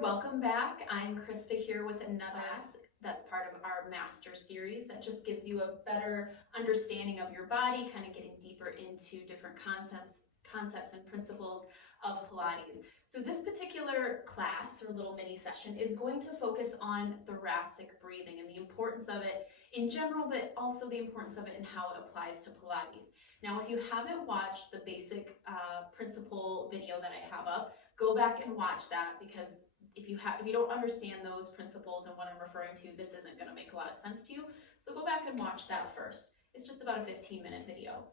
welcome back. I'm Krista here with another class that's part of our Master series that just gives you a better understanding of your body, kind of getting deeper into different concepts and principles of Pilates. So this particular class or little mini session is going to focus on thoracic breathing and the importance of it in general, but also the importance of it and how it applies to Pilates. Now, if you haven't watched the basic principle video that I have up, go back and watch that, because if you don't understand those principles and what I'm referring to, this isn't going to make a lot of sense to you. So go back and watch that first. It's just about a 15-minute video.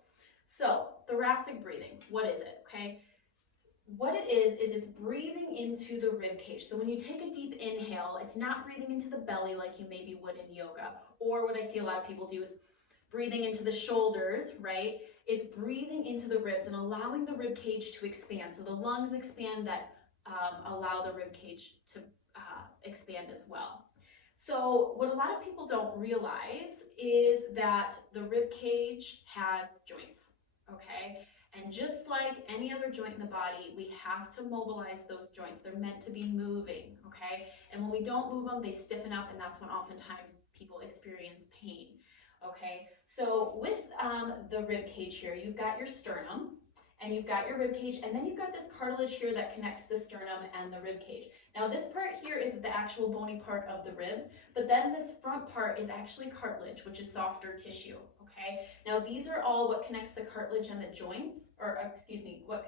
So thoracic breathing, what is it? Okay, what it is it's breathing into the rib cage. So when you take a deep inhale, it's not breathing into the belly like you maybe would in yoga, or what I see a lot of people do is breathing into the shoulders, right? It's breathing into the ribs and allowing the rib cage to expand. So the lungs expand, that allow the rib cage to expand as well. So what a lot of people don't realize is that the rib cage has joints, okay? And just like any other joint in the body, we have to mobilize those joints. They're meant to be moving, okay? And when we don't move them, they stiffen up, and that's when oftentimes people experience pain, okay? So with the rib cage here, you've got your sternum, and you've got your rib cage, and then you've got this cartilage here that connects the sternum and the rib cage. Now this part here is the actual bony part of the ribs, but then this front part is actually cartilage, which is softer tissue, okay? Now these are all what connects the cartilage and the joints, or excuse me, what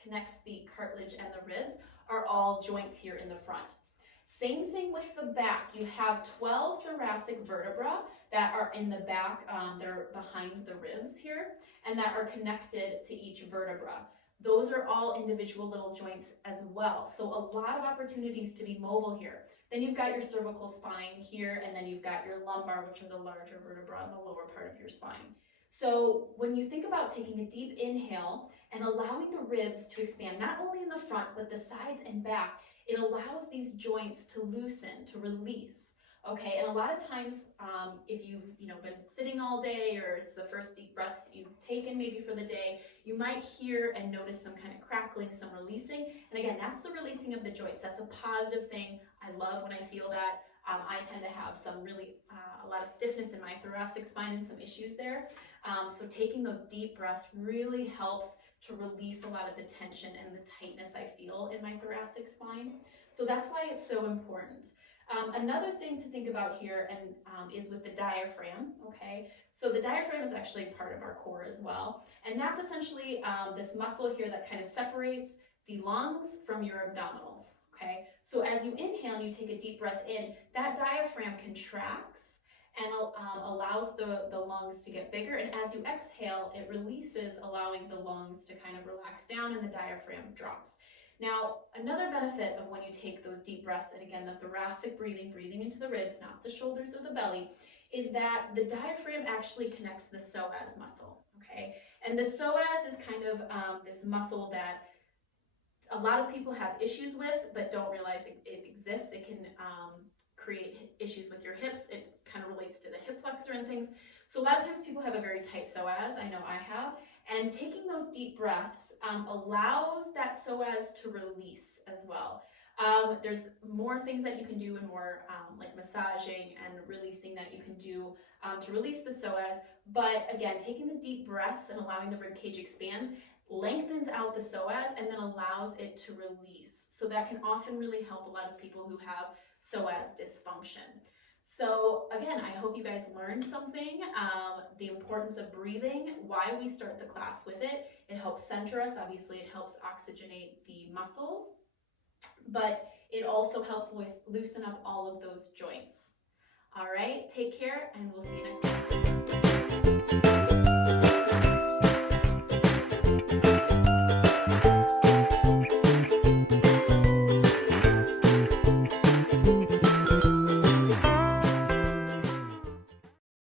connects the cartilage and the ribs are all joints here in the front. Same thing with the back. You have 12 thoracic vertebrae that are in the back, they're behind the ribs here, and that are connected to each vertebra. Those are all individual little joints as well. So a lot of opportunities to be mobile here. Then you've got your cervical spine here, and then you've got your lumbar, which are the larger vertebra in the lower part of your spine. So when you think about taking a deep inhale and allowing the ribs to expand, not only in the front, but the sides and back, it allows these joints to loosen, to release, okay? And a lot of times, if you've been sitting all day, or it's the first deep breaths you've taken maybe for the day, you might hear and notice some kind of crackling, some releasing. And again, that's the releasing of the joints. That's a positive thing. I love when I feel that. I tend to have some really, a lot of stiffness in my thoracic spine and some issues there. So taking those deep breaths really helps to release a lot of the tension and the tightness I feel in my thoracic spine. So that's why it's so important. Another thing to think about here is with the diaphragm, okay? So the diaphragm is actually part of our core as well. And that's essentially this muscle here that kind of separates the lungs from your abdominals, okay? So as you inhale and you take a deep breath in, that diaphragm contracts and allows the lungs to get bigger. And as you exhale, it releases, allowing the lungs to kind of relax down, and the diaphragm drops. Now, another benefit of when you take those deep breaths, and again, the thoracic breathing into the ribs, not the shoulders or the belly, is that the diaphragm actually connects the psoas muscle, okay? And the psoas is kind of this muscle that a lot of people have issues with, but don't realize it exists. It can create issues with your hips. It kind of relates to the hip flexor and things. So a lot of times people have a very tight psoas. I know I have. And taking those deep breaths allows that psoas to release as well. There's more things that you can do, and more like massaging and releasing that you can do to release the psoas. But again, taking the deep breaths and allowing the rib cage expands lengthens out the psoas and then allows it to release. So that can often really help a lot of people who have psoas dysfunction. So again, I hope you guys learned something, the importance of breathing, why we start the class with it. It helps center us. Obviously, it helps oxygenate the muscles, but it also helps loosen up all of those joints. All right, take care, and we'll see you next time.